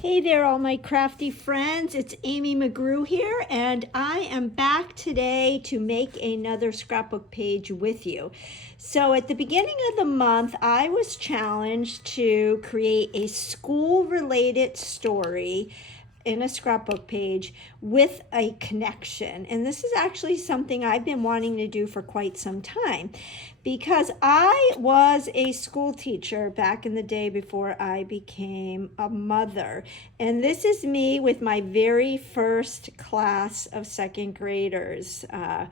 Hey there, all my crafty friends. It's Amy McGrew here, and I am back today to make another scrapbook page with you. So at the beginning of the month, I was challenged to create a school-related story in a scrapbook page with a connection. And this is actually something I've been wanting to do for quite some time because I was a school teacher back in the day before I became a mother. And this is me with my very first class of second graders. I'm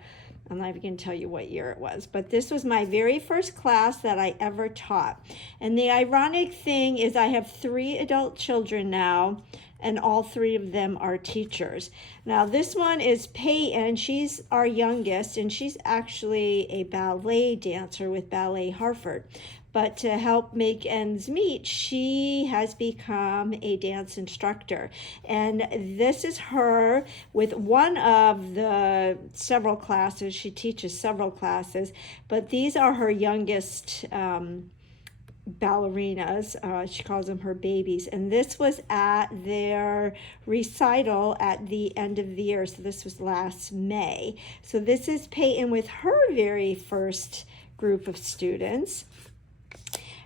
not even going to tell you what year it was, but this was my very first class that I ever taught. And the ironic thing is I have 3 adult children now, and all 3 of them are teachers. Now this one is Peyton. She's our youngest, and she's actually a ballet dancer with Ballet Hartford. But to help make ends meet, she has become a dance instructor. And this is her with one of the several classes. She teaches several classes, but these are her youngest ballerinas. She calls them her babies, and this was at their recital at the end of the year, so this was last May. So this is Peyton with her very first group of students.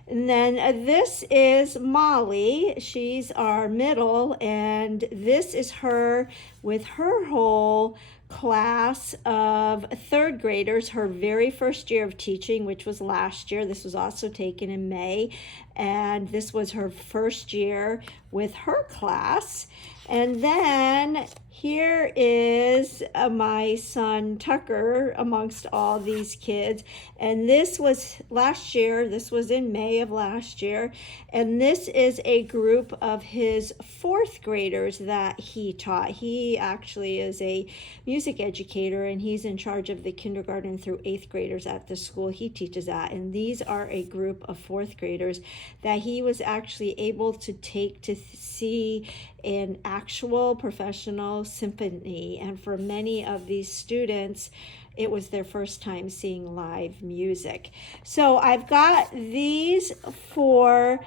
And then this is Molly. She's our middle, and this is her with her whole class of 3rd graders, her very first year of teaching, which was last year. This was also taken in May, and this was her first year with her class. And then here is my son Tucker amongst all these kids, and this was last year. This was in May of last year, and this is a group of his 4th graders that he taught. He actually is a music educator, and he's in charge of the kindergarten through 8th graders at the school he teaches at, and these are a group of 4th graders that he was actually able to take to see an actual professional symphony. And for many of these students, it was their first time seeing live music. So I've got these 4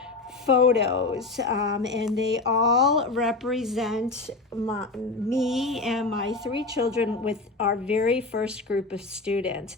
photos, and they all represent me and my 3 children with our very first group of students.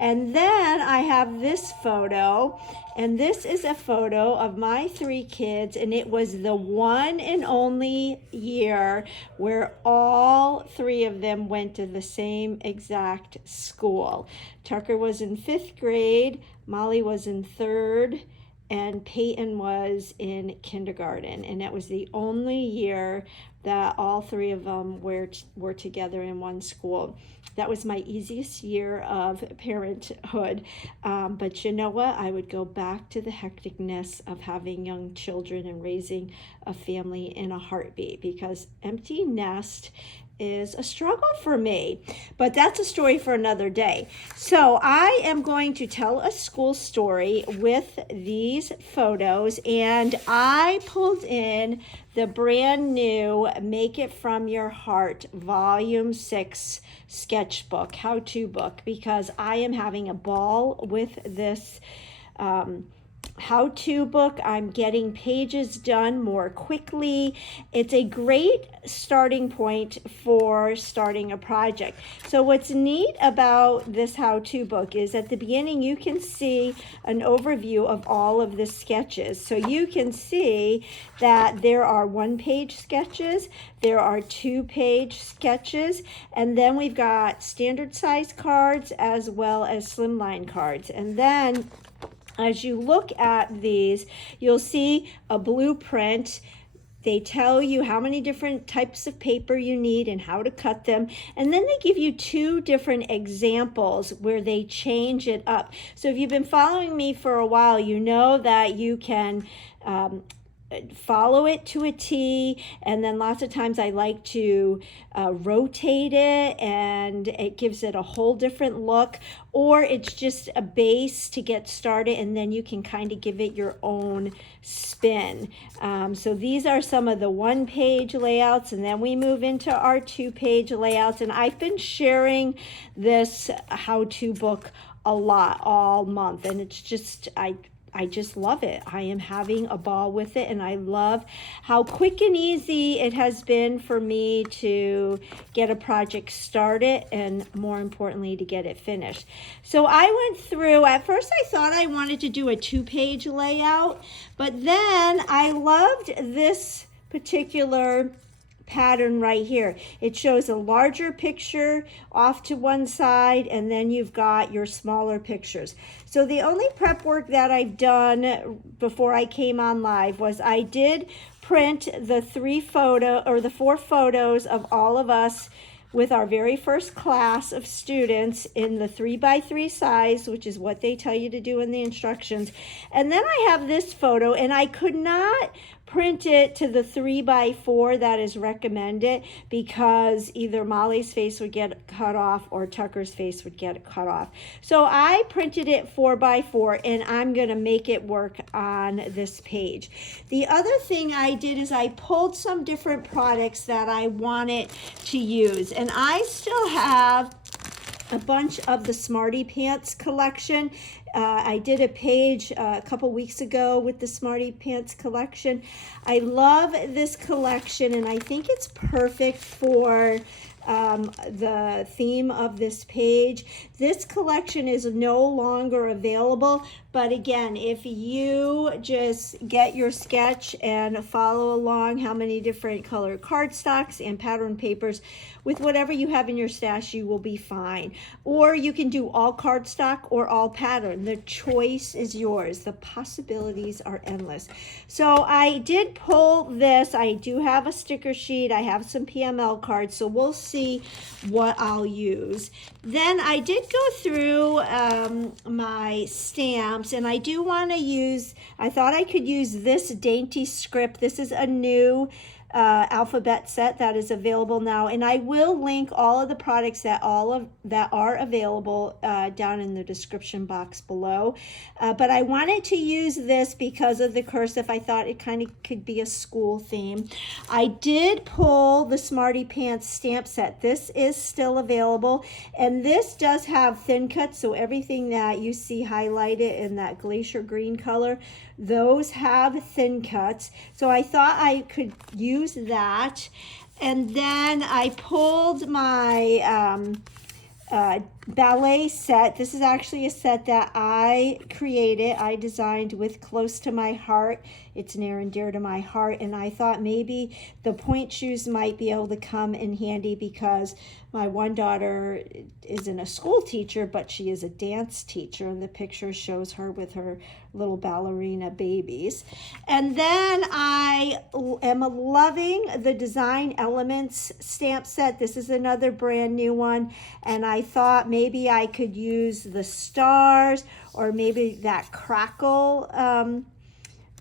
And then I have this photo, and this is a photo of my 3 kids, and it was the one and only year where all 3 of them went to the same exact school. Tucker was in 5th grade, Molly was in 3rd, and Peyton was in kindergarten, and that was the only year that all 3 of them were together in one school. That was my easiest year of parenthood, but you know what? I would go back to the hecticness of having young children and raising a family in a heartbeat, because empty nest is a struggle for me, but that's a story for another day. So I am going to tell a school story with these photos, and I pulled in the brand new Make It From Your Heart Volume 6 sketchbook, how-to book, because I am having a ball with this how-to book. I'm getting pages done more quickly. It's a great starting point for starting a project. So what's neat about this how-to book is at the beginning you can see an overview of all of the sketches. So you can see that there are 1-page sketches, there are 2-page sketches, and then we've got standard size cards as well as slimline cards. And then as you look at these, you'll see a blueprint. They tell you how many different types of paper you need and how to cut them. And then they give you 2 different examples where they change it up. So if you've been following me for a while, you know that you can follow it to a T, and then lots of times I like to rotate it, and it gives it a whole different look, or it's just a base to get started, and then you can kind of give it your own spin. So these are some of the 1-page layouts, and then we move into our 2-page layouts, and I've been sharing this how-to book a lot all month, and it's just, I just love it. I am having a ball with it, and I love how quick and easy it has been for me to get a project started, and more importantly, to get it finished. So I went through, at first I thought I wanted to do a 2-page layout, but then I loved this particular pattern right here. It shows a larger picture off to one side, and then you've got your smaller pictures. So the only prep work that I've done before I came on live was I did print the 4 photos of all of us with our very first class of students in the 3x3 size, which is what they tell you to do in the instructions. And then I have this photo, and I could not print it to the 3x4 that is recommended because either Molly's face would get cut off or Tucker's face would get cut off. So I printed it 4x4, and I'm going to make it work on this page. The other thing I did is I pulled some different products that I wanted to use, and I still have a bunch of the Smarty Pants collection. I did a page a couple weeks ago with the Smarty Pants collection. I love this collection, and I think it's perfect for the theme of this page. This collection is no longer available, but again, if you just get your sketch and follow along how many different color cardstocks and pattern papers with whatever you have in your stash, you will be fine. Or you can do all cardstock or all pattern. The choice is yours. The possibilities are endless. So I did pull this. I do have a sticker sheet. I have some PML cards, so we'll see what I'll use. Then I did go through my stamps, and I do want to use, I thought I could use this Dainty script. This is a new alphabet set that is available now, and I will link all of the products that are available down in the description box below. But I wanted to use this because of the cursive. I thought it kind of could be a school theme. I did pull the Smarty Pants stamp set. This is still available, and this does have thin cuts, so everything that you see highlighted in that glacier green color, those have thin cuts. So I thought I could use that. And then I pulled my ballet set. This is actually a set that I created, I designed with Close to My Heart. It's near and dear to my heart, and I thought maybe the point shoes might be able to come in handy because my one daughter isn't a school teacher, but she is a dance teacher, and the picture shows her with her little ballerina babies. And then I am loving the Design Elements stamp set. This is another brand new one, and I thought maybe I could use the stars or maybe that crackle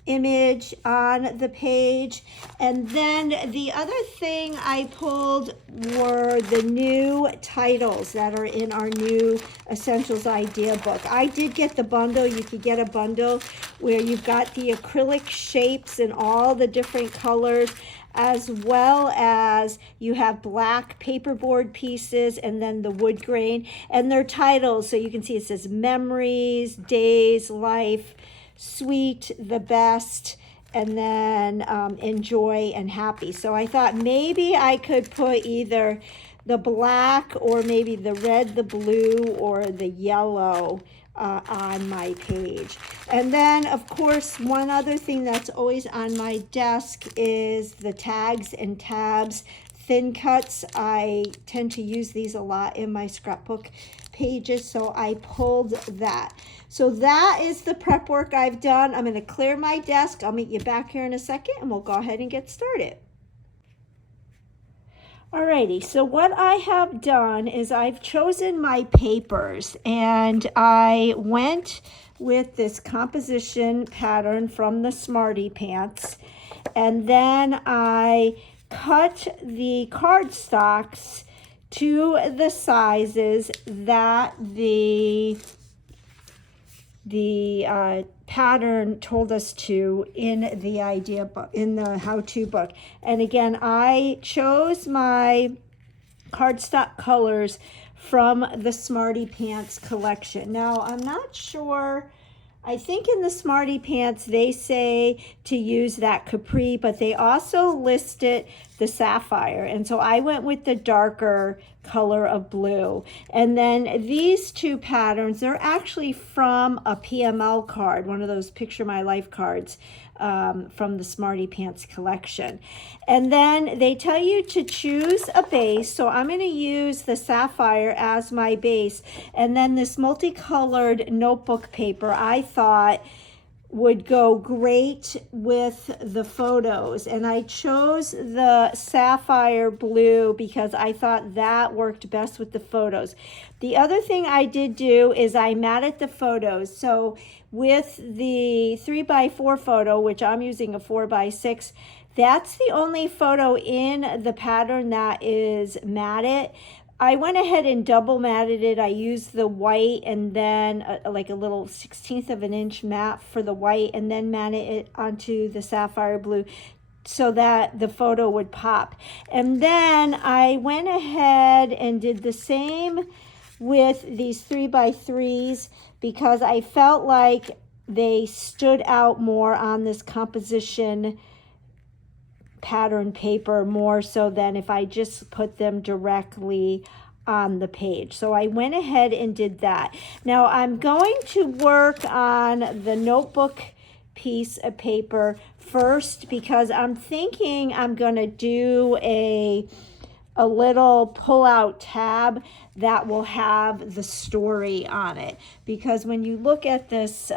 image on the page. And then the other thing I pulled were the new titles that are in our new Essentials Idea book. I did get the bundle. You could get a bundle where you've got the acrylic shapes in all the different colors, as well as you have black paperboard pieces and then the wood grain and their titles. So you can see it says Memories, Days, Life, Sweet, The Best, and then Enjoy and Happy. So I thought maybe I could put either the black or maybe the red, the blue, or the yellow on my page. And then, of course, one other thing that's always on my desk is the tags and tabs. Thin cuts, I tend to use these a lot in my scrapbook pages, so I pulled that. So that is the prep work I've done. I'm going to clear my desk. I'll meet you back here in a second, and we'll go ahead and get started. Alrighty, so what I have done is I've chosen my papers, and I went with this composition pattern from the Smarty Pants, and then I cut the cardstocks to the sizes that the pattern told us to in the idea book, in the how-to book. And again, I chose my cardstock colors from the Smarty Pants collection. Now, I'm not sure I think in the Smarty Pants, they say to use that Capri, but they also listed the Sapphire. And so I went with the darker color of blue. And then these two patterns, they're actually from a PML card, one of those Picture My Life cards from the Smarty Pants collection. And then they tell you to choose a base. So I'm going to use the Sapphire as my base. And then this multicolored notebook paper I thought would go great with the photos, and I chose the Sapphire blue because I thought that worked best with the photos. The other thing I did do is I matted the photos. So with the 3x4 photo, which I'm using a 4x6, that's the only photo in the pattern that is matted. I went ahead and double matted it. I used the white and then like a little 1/16 of an inch mat for the white, and then matted it onto the Sapphire blue so that the photo would pop. And then I went ahead and did the same with these 3x3s because I felt like they stood out more on this composition pattern paper more so than if I just put them directly on the page. So I went ahead and did that. Now I'm going to work on the notebook piece of paper first because I'm thinking I'm going to do a little pull-out tab that will have the story on it, because when you look at this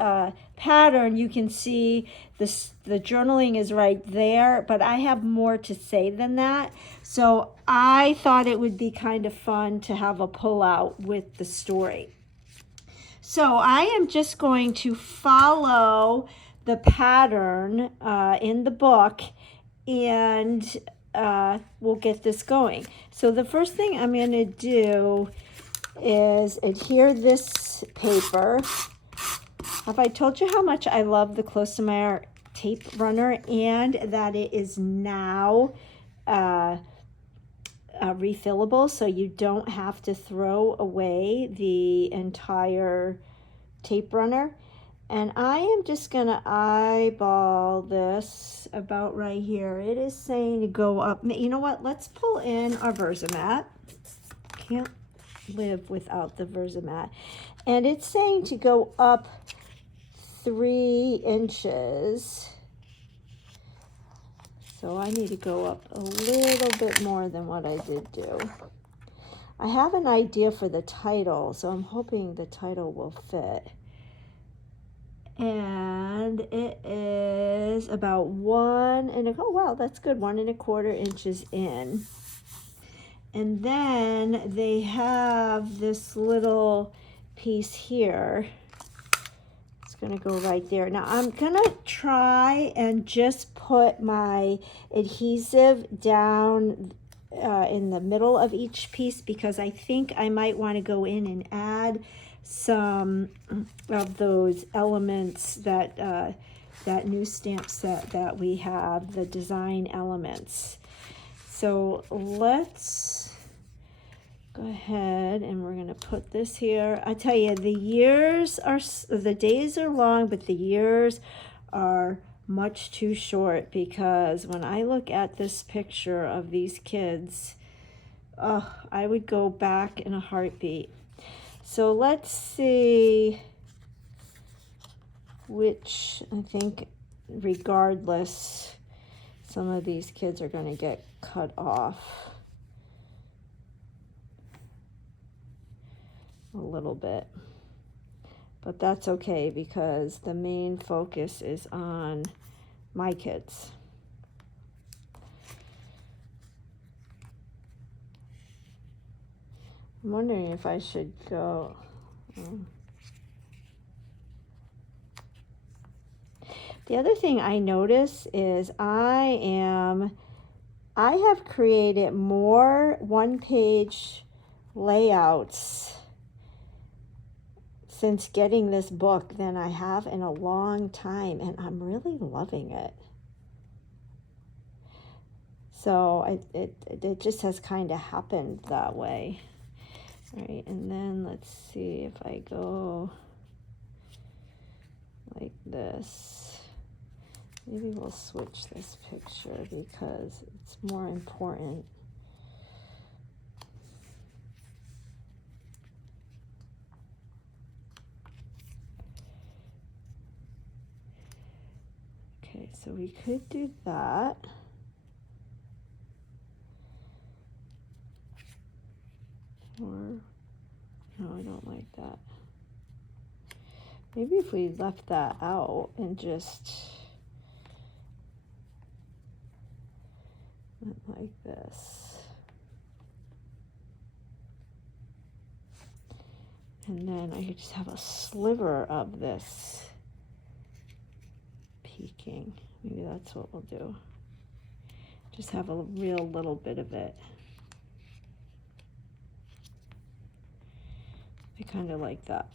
pattern, you can see the journaling is right there, but I have more to say than that. So I thought it would be kind of fun to have a pull-out with the story. So I am just going to follow the pattern in the book, and we'll get this going. So the first thing I'm going to do is adhere this paper. Have I told you how much I love the Close to My Art tape runner, and that it is now refillable, so you don't have to throw away the entire tape runner? And I am just going to eyeball this about right here. It is saying to go up. You know what? Let's pull in our Versamat. Can't live without the Versamat. And it's saying to go up 3 inches. So I need to go up a little bit more than what I did do. I have an idea for the title, so I'm hoping the title will fit. And it is about 1.25 inches in. And then they have this little piece here. It's going to go right there. Now I'm going to try and just put my adhesive down in the middle of each piece, because I think I might want to go in and add some of those elements that that new stamp set that we have, the design elements. So let's go ahead and we're going to put this here. I tell you, the days are long, but the years are much too short, because when I look at this picture of these kids, I would go back in a heartbeat. So let's see which, I think regardless, some of these kids are going to get cut off a little bit. But that's okay, because the main focus is on my kids. I'm wondering if I should go. The other thing I notice is I have created more one-page layouts since getting this book than I have in a long time, and I'm really loving it. So it just has kind of happened that way. All right, and then let's see if I go like this. Maybe we'll switch this picture because it's more important. Okay, so we could do that. Or, no, I don't like that. Maybe if we left that out and just went like this. And then I could just have a sliver of this peeking. Maybe that's what we'll do. Just have a real little bit of it. I kind of like that.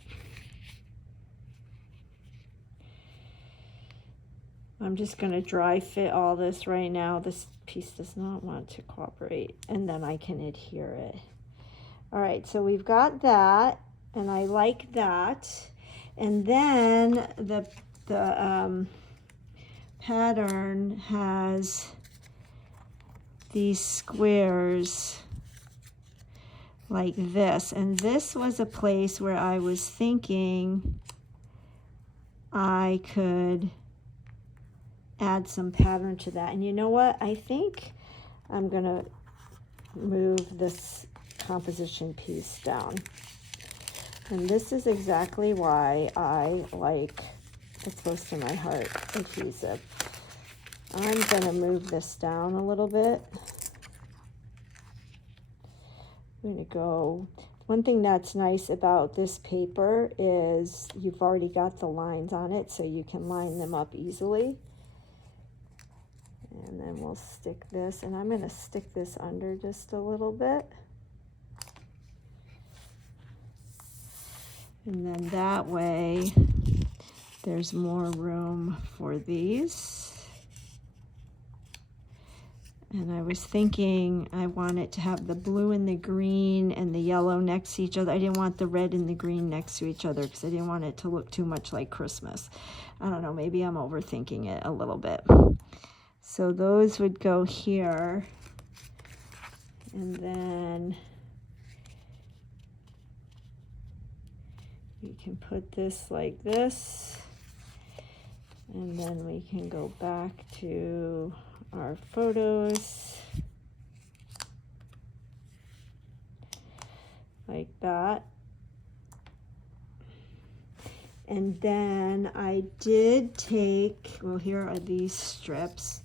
I'm just going to dry fit all this right now. This piece does not want to cooperate, and then I can adhere it. All right, so we've got that, and I like that. And then the pattern has these squares like this, and this was a place where I was thinking I could add some pattern to that. And you know what? I think I'm gonna move this composition piece down. And this is exactly why I like It's Close to My Heart adhesive. I'm gonna move this down a little bit. I'm gonna go, one thing that's nice about this paper is you've already got the lines on it, so you can line them up easily. And then we'll stick this, and I'm gonna stick this under just a little bit. And then that way, there's more room for these. And I was thinking I wanted to have the blue and the green and the yellow next to each other. I didn't want the red and the green next to each other because I didn't want it to look too much like Christmas. I don't know, maybe I'm overthinking it a little bit. So those would go here. And then we can put this like this. And then we can go back to our photos like that. And then I did take, well, here are these strips,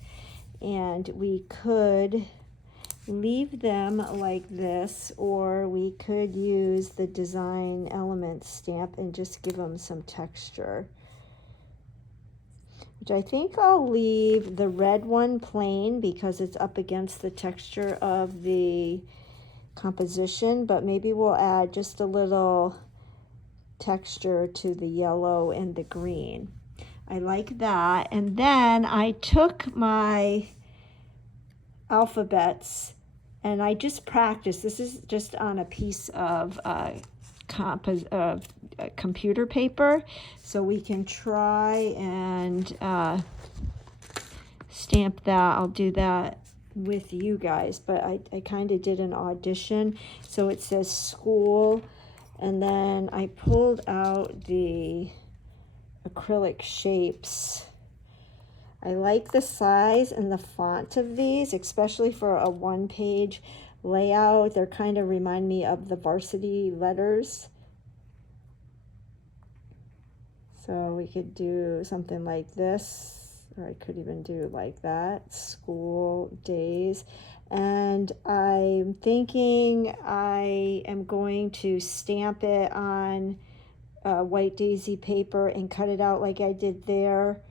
and we could leave them like this, or we could use the design element stamp and just give them some texture. Which I think I'll leave the red one plain because it's up against the texture of the composition, but maybe we'll add just a little texture to the yellow and the green. I like that. And then I took my alphabets and I just practiced. This is just on a piece of computer paper, so we can try and stamp that. I'll do that with you guys, but I kind of did an audition. So it says school, and then I pulled out the acrylic shapes. I like the size and the font of these, especially for a one-page layout. They're kind of remind me of the varsity letters. So we could do something like this, or I could even do like that, school days. And I'm thinking I am going to stamp it on white daisy paper and cut it out like I did there.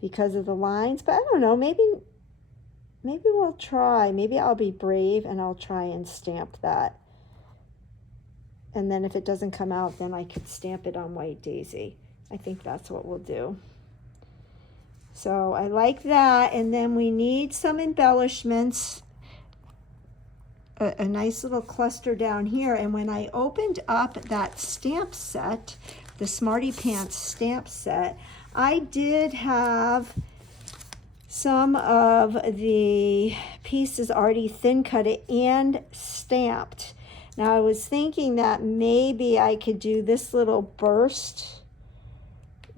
Because of the lines, but I don't know, maybe we'll try. Maybe I'll be brave and I'll try and stamp that. And then if it doesn't come out, then I could stamp it on white daisy. I think that's what we'll do. So I like that. And then we need some embellishments. a nice little cluster down here. And when I opened up that stamp set, the Smarty Pants stamp set, I did have some of the pieces already thin cut and stamped. Now I was thinking that maybe I could do this little burst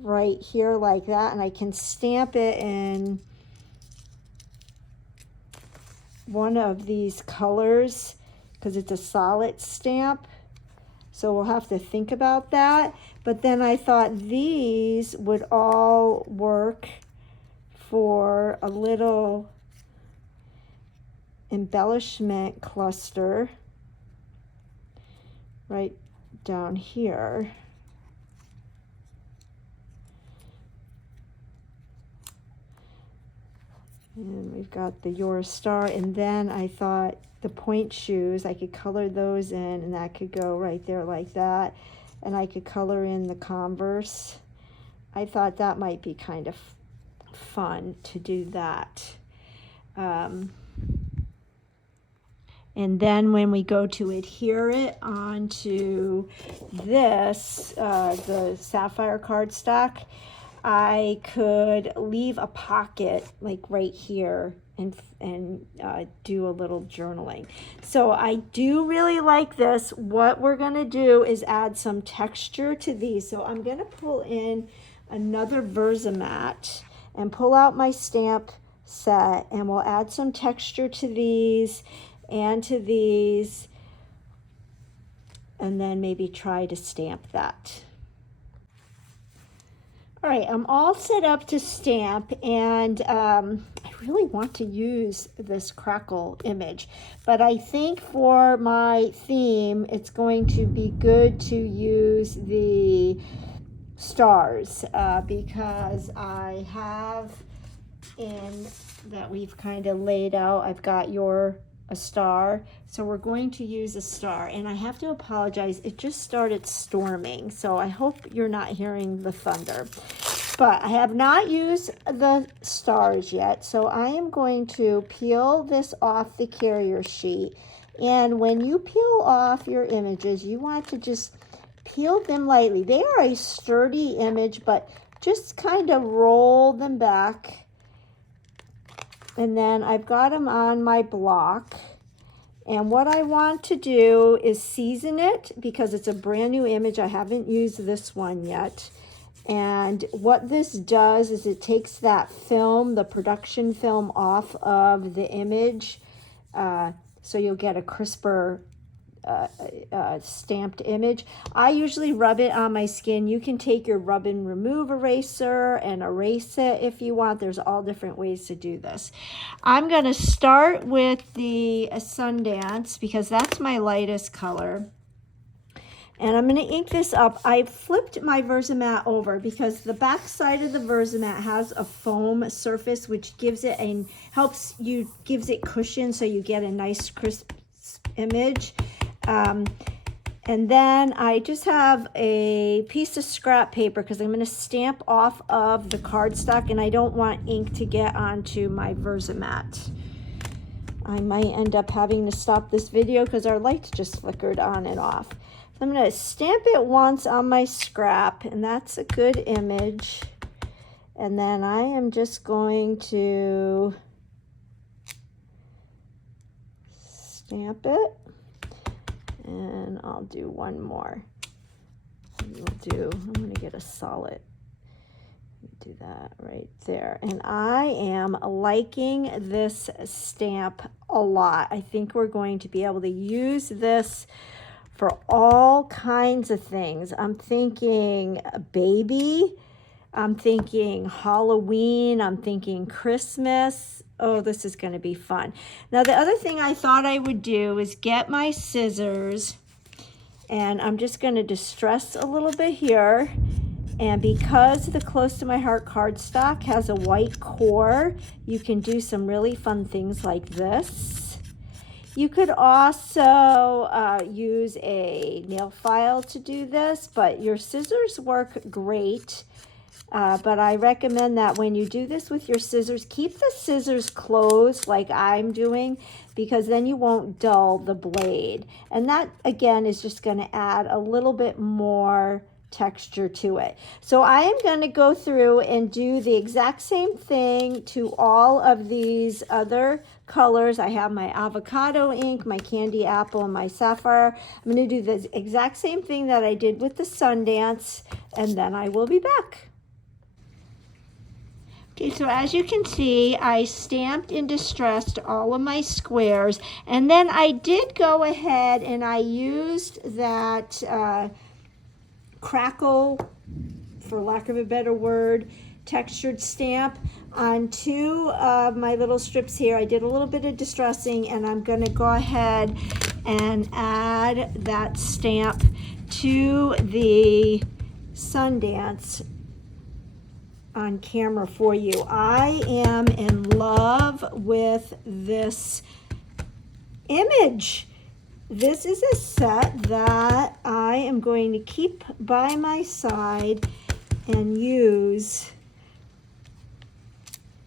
right here like that, and I can stamp it in one of these colors because it's a solid stamp. So we'll have to think about that. But then I thought these would all work for a little embellishment cluster right down here. And we've got the Your Star, and then I thought the point shoes, I could color those in, and that could go right there like that. And I could color in the Converse. I thought that might be kind of fun to do that. And then when we go to adhere it onto this, the Sapphire Cardstock, I could leave a pocket like right here and do a little journaling. So I do really like this. What we're gonna do is add some texture to these. So I'm gonna pull in another Versamat and pull out my stamp set, and we'll add some texture to these and to these, and then maybe try to stamp that. All right, I'm all set up to stamp, and I really want to use this crackle image, but I think for my theme, it's going to be good to use the stars because I have in that we've kind of laid out, I've got a star, so we're going to use a star. And I have to apologize, it just started storming, so I hope you're not hearing the thunder. But I have not used the stars yet, so I am going to peel this off the carrier sheet. And when you peel off your images, you want to just peel them lightly. They are a sturdy image, but just kind of roll them back. And then I've got them on my block. And what I want to do is season it because it's a brand new image. I haven't used this one yet. And what this does is it takes that film, the production film, off of the image. So you'll get a crisper stamped image. I usually rub it on my skin. You can take your rub and remove eraser and erase it if you want. There's all different ways to do this. I'm going to start with the Sundance because that's my lightest color. And I'm going to ink this up. I flipped my Versamat over because the back side of the Versamat has a foam surface which gives it gives it cushion so you get a nice crisp image. And then I just have a piece of scrap paper because I'm going to stamp off of the cardstock and I don't want ink to get onto my Versamat. I might end up having to stop this video because our lights just flickered on and off. So I'm going to stamp it once on my scrap, and that's a good image. And then I am just going to stamp it. And I'll do one more. I'm going to get a solid. Do that right there. And I am liking this stamp a lot. I think we're going to be able to use this for all kinds of things. I'm thinking baby. I'm thinking Halloween. I'm thinking Christmas. Oh, this is going to be fun. Now, the other thing I thought I would do is get my scissors, and I'm just going to distress a little bit here. And because the Close to My Heart cardstock has a white core, you can do some really fun things like this. You could also use a nail file to do this, but your scissors work great But I recommend that when you do this with your scissors, keep the scissors closed like I'm doing, because then you won't dull the blade. And that, again, is just going to add a little bit more texture to it. So I am going to go through and do the exact same thing to all of these other colors. I have my avocado ink, my candy apple, and my sapphire. I'm going to do the exact same thing that I did with the Sundance, and then I will be back. Okay, so as you can see, I stamped and distressed all of my squares, and then I did go ahead and I used that crackle, for lack of a better word, textured stamp on two of my little strips here. I did a little bit of distressing, and I'm going to go ahead and add that stamp to the Sundance on camera for you. I am in love with this image. This is a set that I am going to keep by my side and use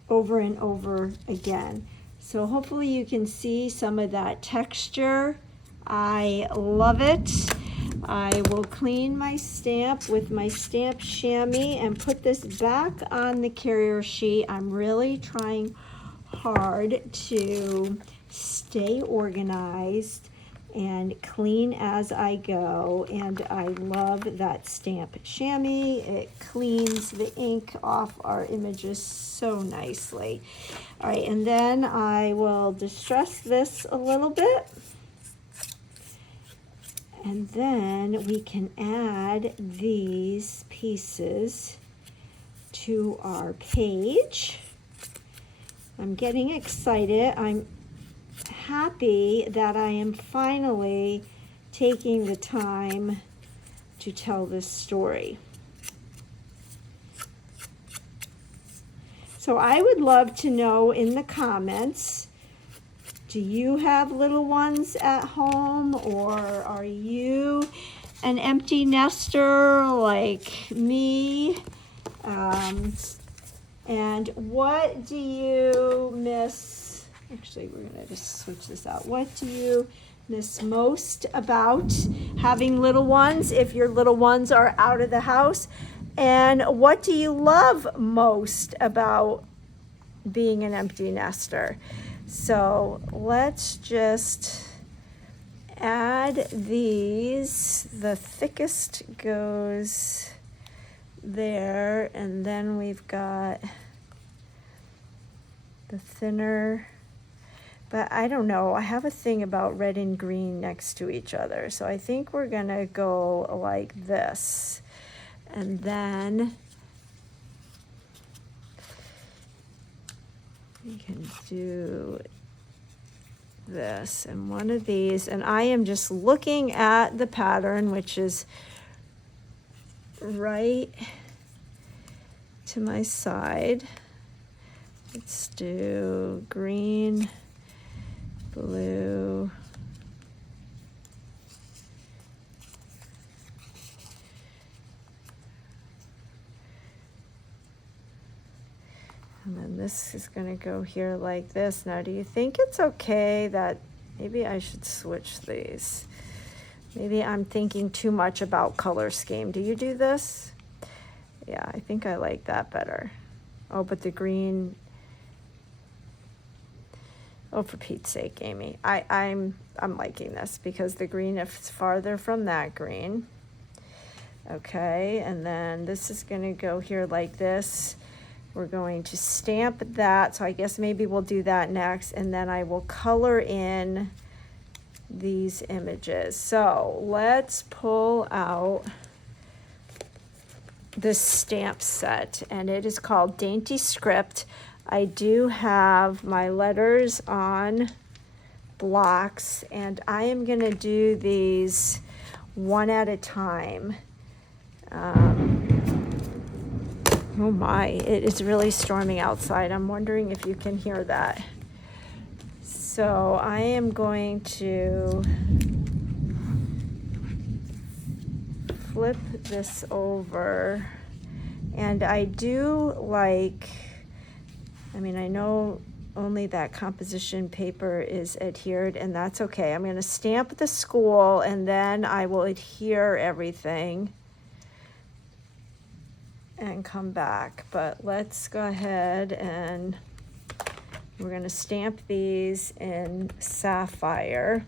over and over again. So hopefully you can see some of that texture. I love it. I will clean my stamp with my stamp chamois and put this back on the carrier sheet. I'm really trying hard to stay organized and clean as I go, and I love that stamp chamois. It cleans the ink off our images so nicely. All right, and then I will distress this a little bit. And then we can add these pieces to our page. I'm getting excited. I'm happy that I am finally taking the time to tell this story. So I would love to know in the comments, do you have little ones at home, or are you an empty nester like me? And what do you miss? Actually, we're going to just switch this out. What do you miss most about having little ones if your little ones are out of the house? And what do you love most about being an empty nester? So let's just add these. The thickest goes there, and then we've got the thinner. But I don't know, I have a thing about red and green next to each other. So I think we're gonna go like this. And then we can do this and one of these, and I am just looking at the pattern, which is right to my side. Let's do green, blue, and then this is going to go here like this. Now, do you think it's okay that maybe I should switch these? Maybe I'm thinking too much about color scheme. Do you do this? Yeah, I think I like that better. Oh, but the green. Oh, for Pete's sake, Amy. I'm liking this because the green is farther from that green. Okay, and then this is going to go here like this. We're going to stamp that, so I guess maybe we'll do that next, and then I will color in these images. So let's pull out this stamp set, and it is called Dainty Script. I do have my letters on blocks, and I am going to do these one at a time. Oh my, it is really storming outside. I'm wondering if you can hear that. So I am going to flip this over And I do like, I mean, I know only that composition paper is adhered, and that's okay. I'm going to stamp the school, and then I will adhere everything and come back. But let's go ahead and we're going to stamp these in Sapphire.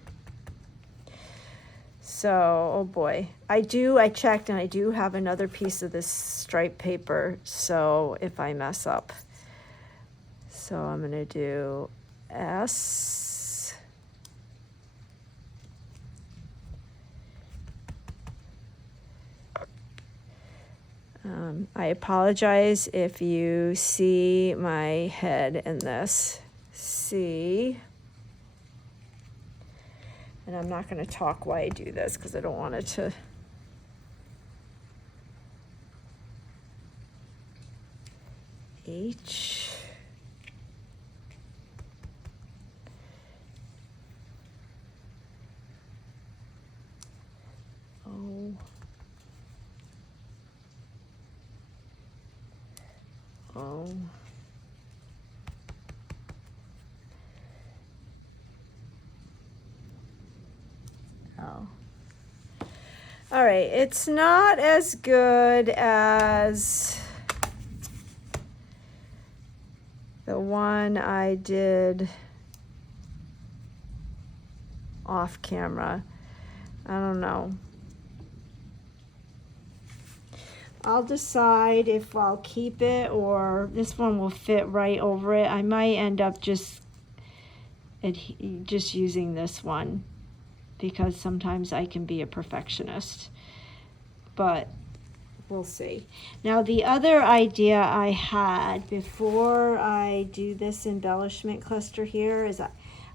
So, oh boy, I checked, and I do have another piece of this stripe paper, so if I mess up. So I'm going to do S. I apologize if you see my head in this. C. And I'm not going to talk while I do this because I don't want it to. H. O. O. Oh. All right, it's not as good as the one I did off camera. I don't know. I'll decide if I'll keep it or this one will fit right over it. I might end up just using this one because sometimes I can be a perfectionist, but we'll see. Now the other idea I had before I do this embellishment cluster here is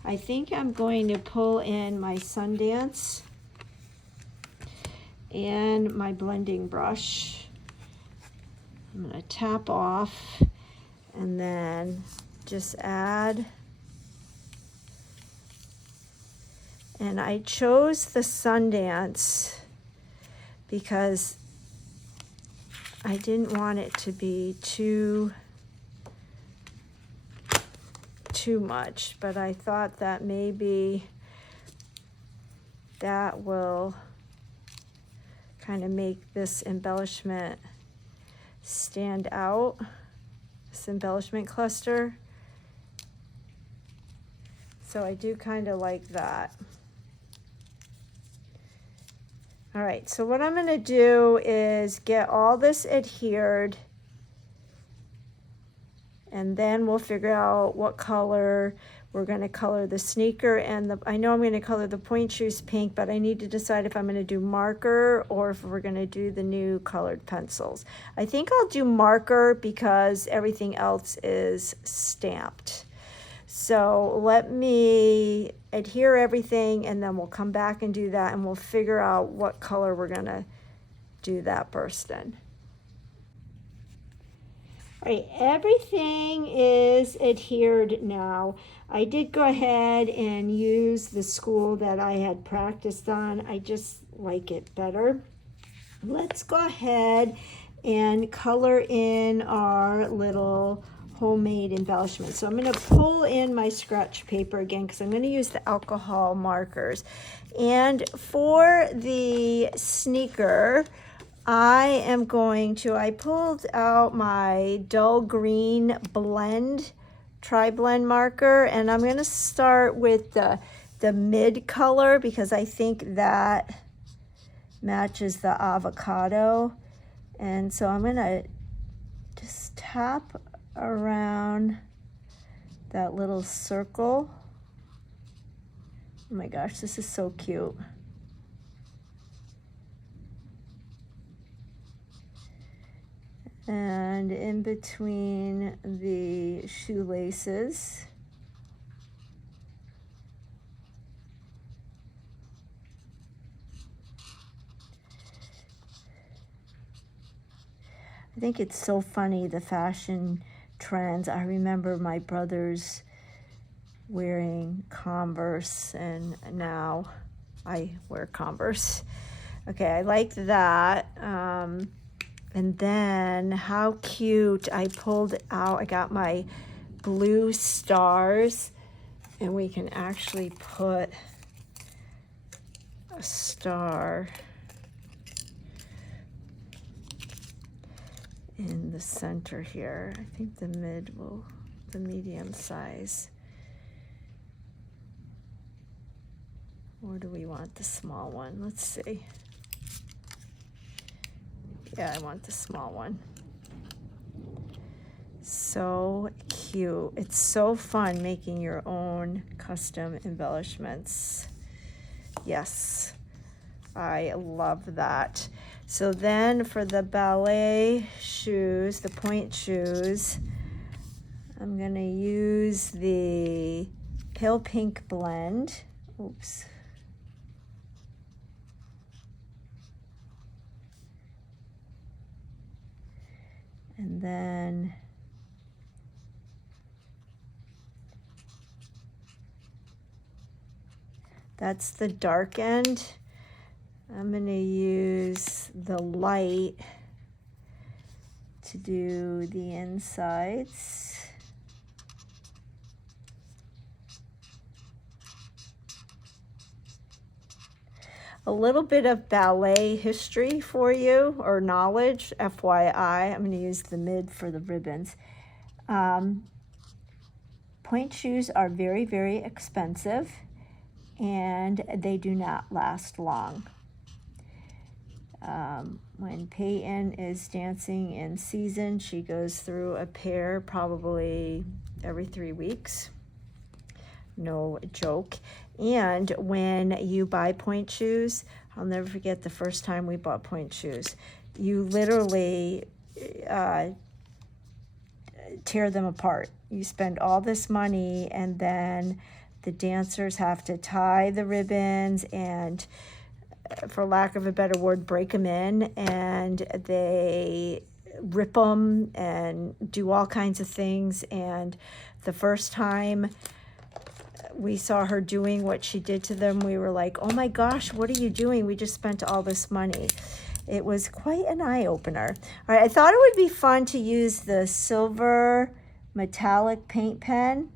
I think I'm going to pull in my Sundance and my blending brush. I'm going to tap off and then just add. And I chose the Sundance because I didn't want it to be too much, but I thought that maybe that will kind of make this embellishment stand out, this embellishment cluster. So I do kind of like that. All right, so what I'm going to do is get all this adhered, and then we'll figure out what color we're going to color the sneaker. And I know I'm going to color the point shoes pink, but I need to decide if I'm going to do marker or if we're going to do the new colored pencils. I think I'll do marker because everything else is stamped. So let me adhere everything, and then we'll come back and do that, and we'll figure out what color we're going to do that burst in. All right, everything is adhered now. I did go ahead and use the school that I had practiced on. I just like it better. Let's go ahead and color in our little homemade embellishment. So I'm going to pull in my scratch paper again because I'm going to use the alcohol markers. And for the sneaker, I pulled out my dull green blend, TriBlend marker, and I'm going to start with the mid color because I think that matches the avocado. And so I'm going to just tap around that little circle. Oh my gosh, this is so cute. And in between the shoelaces. I think it's so funny, the fashion trends. I remember my brothers wearing Converse, and now I wear Converse. Okay, I like that. And then how cute, I pulled out, I got my blue stars, and we can actually put a star in the center here. I think the medium size. Or do we want the small one? Let's see. Yeah, I want the small one. So cute. It's so fun making your own custom embellishments. Yes, I love that. So then for the ballet shoes, the point shoes, I'm gonna use the pale pink blend. Oops. And then that's the dark end. I'm going to use the light to do the insides. A little bit of ballet history for you, or knowledge, FYI. I'm going to use the mid for the ribbons. Point shoes are very, very expensive, and they do not last long. When Peyton is dancing in season, she goes through a pair probably every 3 weeks. No joke. And when you buy point shoes, I'll never forget the first time we bought point shoes. You literally tear them apart. You spend all this money, and then the dancers have to tie the ribbons and, for lack of a better word, break them in, and they rip them and do all kinds of things. And the first time we saw her doing what she did to them, we were like, oh my gosh, what are you doing? We just spent all this money. It was quite an eye-opener. All right, I thought it would be fun to use the silver metallic paint pen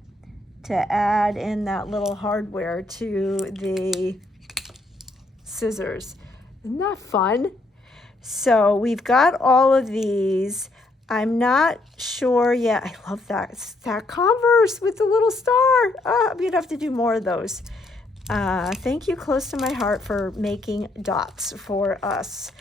to add in that little hardware to the scissors. Isn't that fun? So we've got all of these. I'm not sure yet. I love that Converse with the little star. I'm gonna have to do more of those. Thank you, close to my heart, for making dots for us.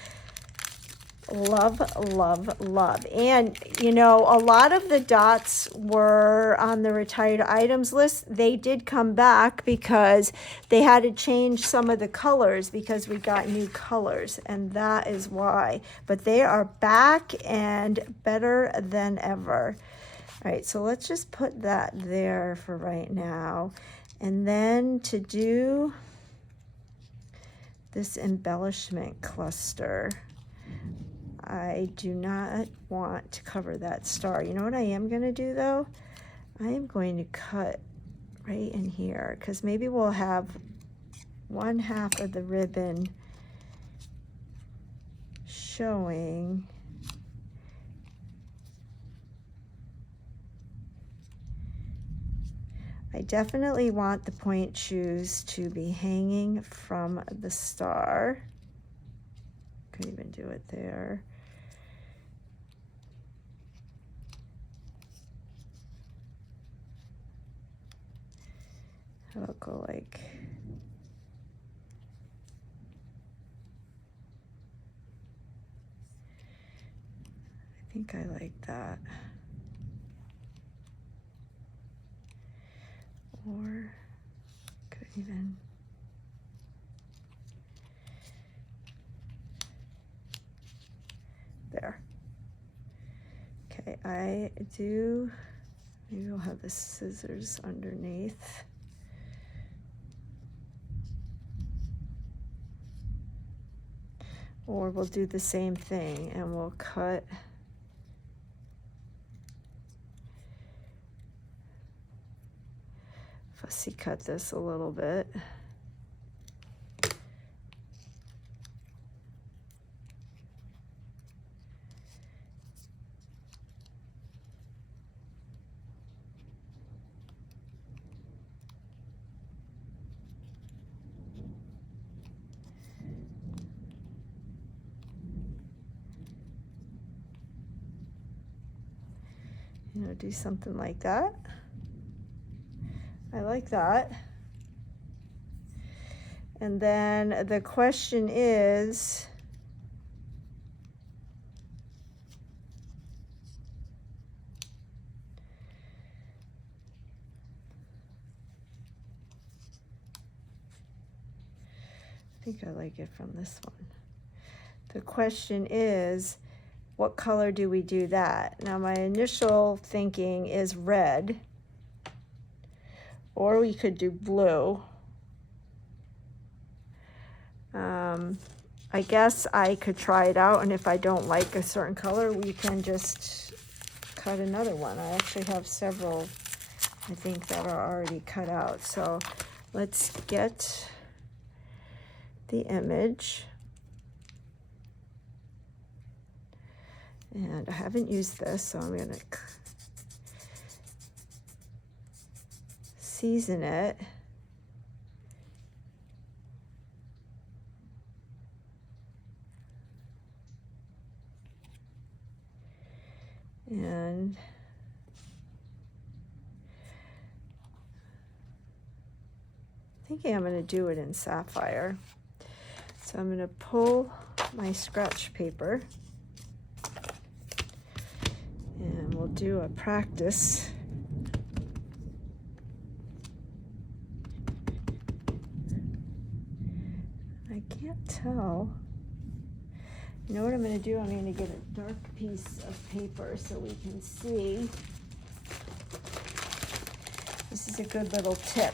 Love, love, love. And, you know, a lot of the dots were on the retired items list. They did come back because they had to change some of the colors because we got new colors, and that is why. But they are back and better than ever. All right, so let's just put that there for right now. And then to do this embellishment cluster, I do not want to cover that star. You know what I am going to do, though? I am going to cut right in here, because maybe we'll have one half of the ribbon showing. I definitely want the point shoes to be hanging from the star. Could even do it there. I'll go like, I think I like that. Or could even, there. Okay, I do, maybe we'll have the scissors underneath. Or we'll do the same thing and we'll cut fussy cut this a little bit. you know, do something like that. I like that. And then the question is, I think I like it from this one. The question is, what color do we do that? Now my initial thinking is red, or we could do blue. I guess I could try it out, and if I don't like a certain color, we can just cut another one. I actually have several, I think, that are already cut out. So let's get the image. And I haven't used this, so I'm gonna season it. And thinking I'm going to do it in Sapphire. So I'm going to pull my scratch paper and we'll do a practice. I can't tell. You know what I'm going to do? I'm going to get a dark piece of paper so we can see. This is a good little tip.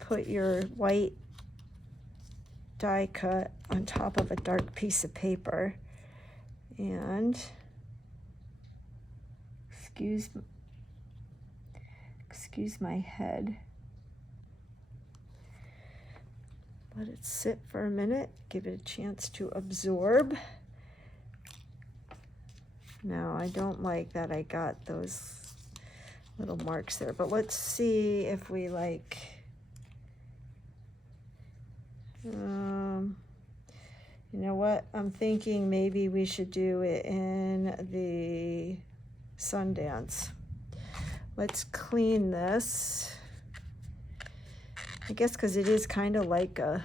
Put your white die cut on top of a dark piece of paper, and excuse my head. Let it sit for a minute, give it a chance to absorb. Now, I don't like that I got those little marks there, but let's see if we like, you know what, I'm thinking maybe we should do it in the Sundance. Let's clean this. I guess because it is kind of like a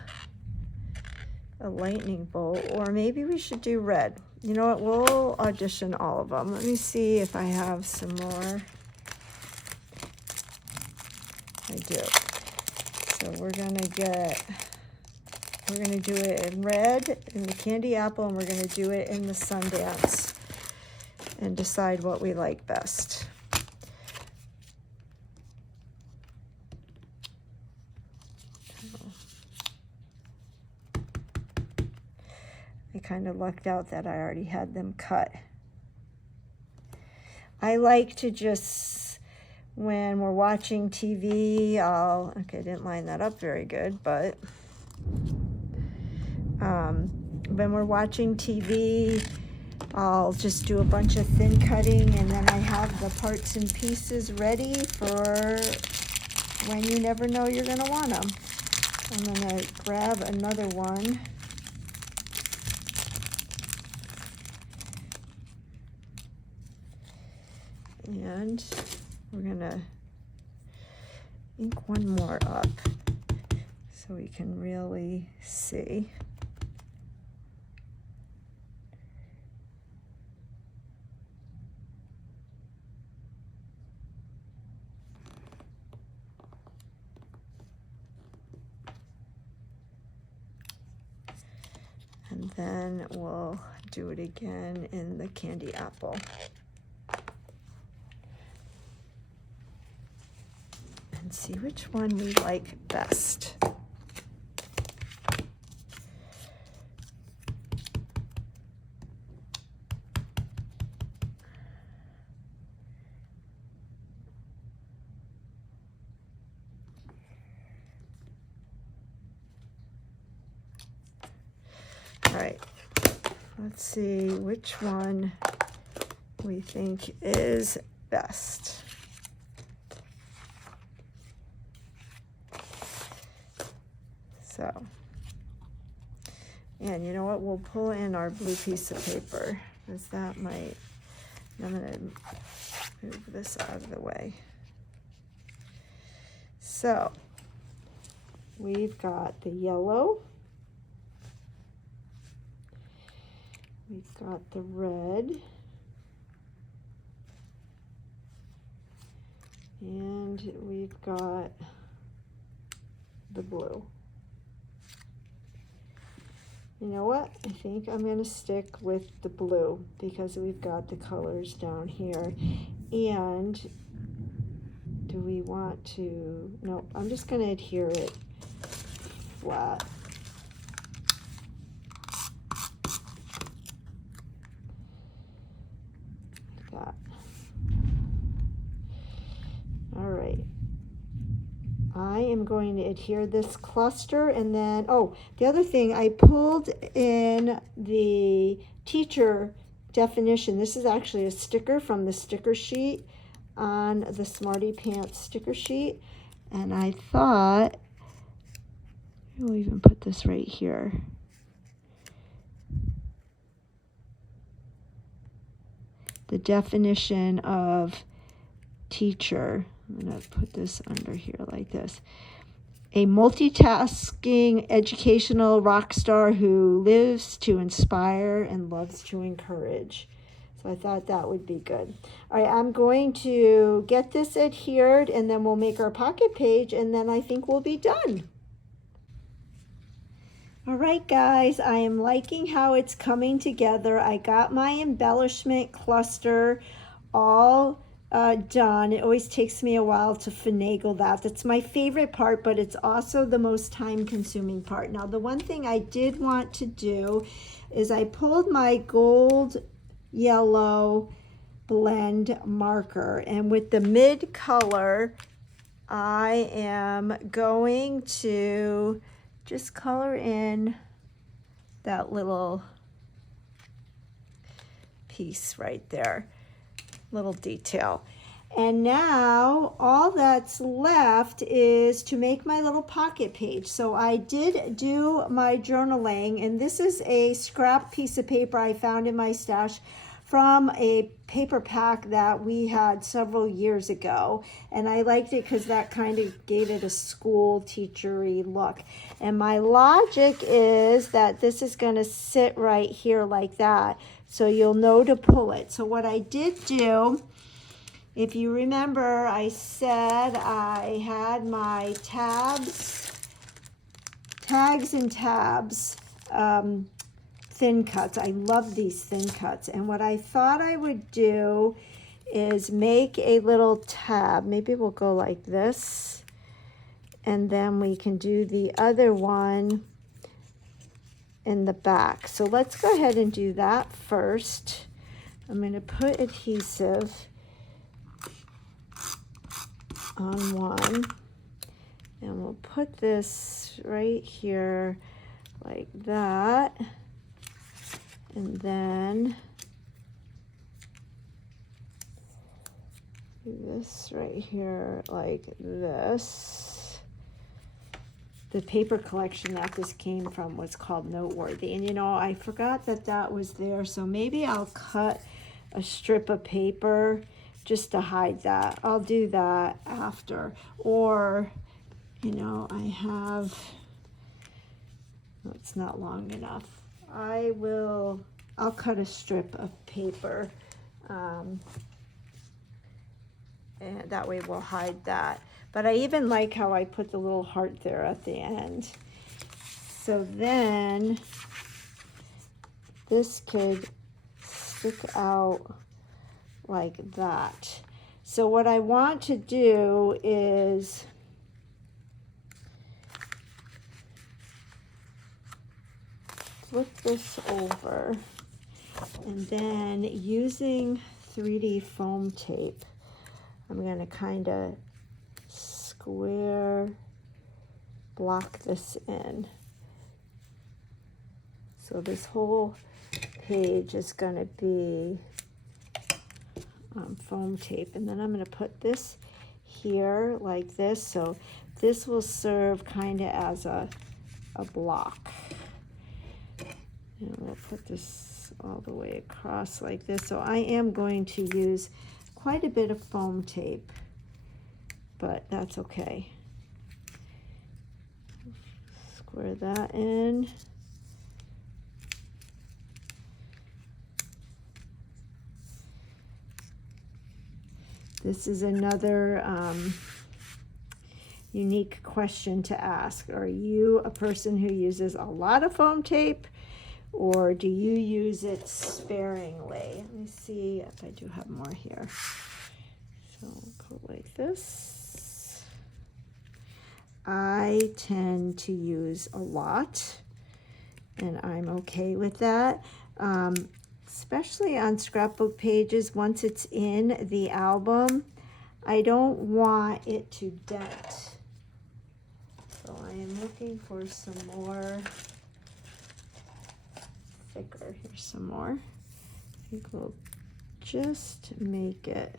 lightning bolt, or maybe we should do red. You know what, we'll audition all of them. Let me see if I have some more. I do. So we're gonna do it in red, in the candy apple, and we're gonna do it in the Sundance and decide what we like best. I kind of lucked out that I already had them cut. I like to just, when we're watching TV, okay, I didn't line that up very good, but when we're watching TV, I'll just do a bunch of thin cutting, and then I have the parts and pieces ready for when you never know you're going to want them. I'm going to grab another one. And we're going to ink one more up so we can really see. And then we'll do it again in the candy apple. And see which one we like best. All right, let's see which one we think is best. So, and you know what, we'll pull in our blue piece of paper, because that might, I'm going to move this out of the way. So we've got the yellow, we've got the red, and we've got the blue. You know what? I think I'm going to stick with the blue because we've got the colors down here. And do we want to, no, I'm just going to adhere it flat. Like that. All right. I am going to adhere this cluster, and then, oh, the other thing, I pulled in the teacher definition. This is actually a sticker from the sticker sheet on the Smarty Pants sticker sheet, and I thought, we'll even put this right here. The definition of teacher. I'm going to put this under here like this. A multitasking educational rock star who lives to inspire and loves to encourage. So I thought that would be good. All right, I'm going to get this adhered, and then we'll make our pocket page, and then I think we'll be done. All right, guys, I am liking how it's coming together. I got my embellishment cluster all done. It always takes me a while to finagle that. That's my favorite part, but it's also the most time-consuming part. Now, the one thing I did want to do is I pulled my gold yellow blend marker, and with the mid color, I am going to just color in that little piece right there. Little detail. And now all that's left is to make my little pocket page. So I did do my journaling, and this is a scrap piece of paper I found in my stash from a paper pack that we had several years ago, and I liked it because that kind of gave it a school teachery look. And my logic is that this is going to sit right here like that, so you'll know to pull it. So what I did do, if you remember, I said I had my tags and tabs, thin cuts. I love these thin cuts. And what I thought I would do is make a little tab. Maybe we'll go like this, and then we can do the other one in the back. So let's go ahead and do that first. I'm going to put adhesive on one, and we'll put this right here like that, and then do this right here like this. The paper collection that this came from was called Noteworthy, and you know, I forgot that that was there, so maybe I'll cut a strip of paper just to hide that. I'll do that after. Or, you know, I'll not long enough. I'll cut a strip of paper, and that way we'll hide that. But I even like how I put the little heart there at the end. So then this could stick out like that. So what I want to do is flip this over, and then using 3D foam tape, I'm going to kind of square block this in. So this whole page is going to be foam tape, and then I'm going to put this here like this, so this will serve kind of as a block. And we'll put this all the way across like this. So I am going to use quite a bit of foam tape, but that's okay. Square that in. This is another unique question to ask. Are you a person who uses a lot of foam tape, or do you use it sparingly? Let me see if I do have more here. So go like this. I tend to use a lot, and I'm okay with that. Especially on scrapbook pages, once it's in the album, I don't want it to dent. So I am looking for some more thicker. Here's some more. I think we'll just make it.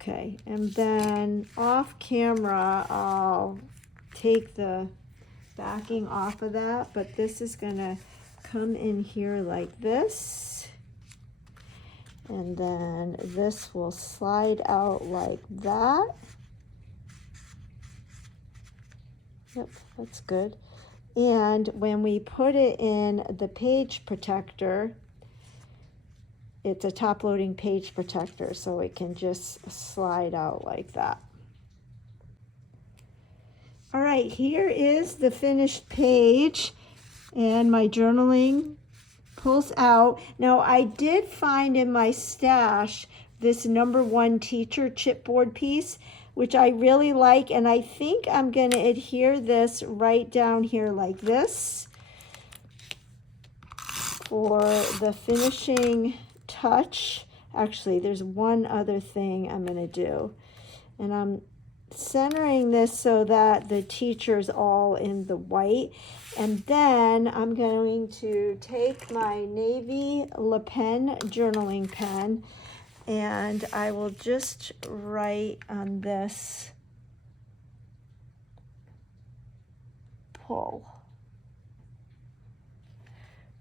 Okay, and then off camera, I'll take the backing off of that, but this is gonna come in here like this, and then this will slide out like that. Yep, that's good. And when we put it in the page protector, it's a top-loading page protector, so it can just slide out like that. All right, here is the finished page, and my journaling pulls out. Now, I did find in my stash this #1 teacher chipboard piece, which I really like, and I think I'm going to adhere this right down here like this for the finishing touch. Actually, there's one other thing I'm going to do, and I'm centering this so that the teacher's all in the white, and then I'm going to take my navy Le Pen journaling pen, and I will just write on this pull,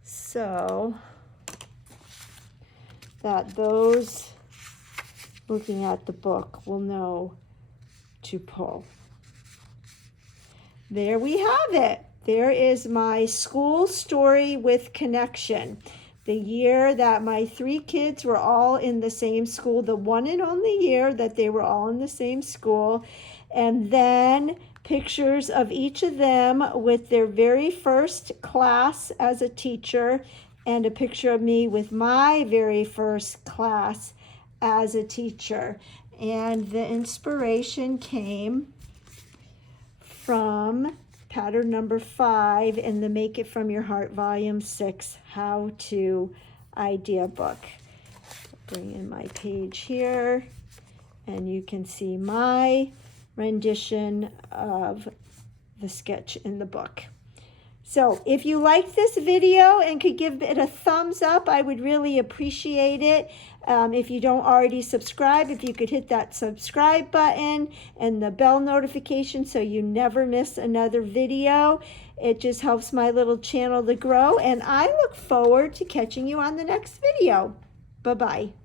so that those looking at the book will know to pull. There we have it. There is my school story with connection. The year that my 3 kids were all in the same school, the one and only year that they were all in the same school, and then pictures of each of them with their very first class as a teacher, and a picture of me with my very first class as a teacher. And the inspiration came from pattern number 5 in the Make It From Your Heart Volume 6 How To Idea book. Bring in my page here, and you can see my rendition of the sketch in the book. So if you liked this video and could give it a thumbs up, I would really appreciate it. If you don't already subscribe, if you could hit that subscribe button and the bell notification so you never miss another video. It just helps my little channel to grow, and I look forward to catching you on the next video. Bye-bye.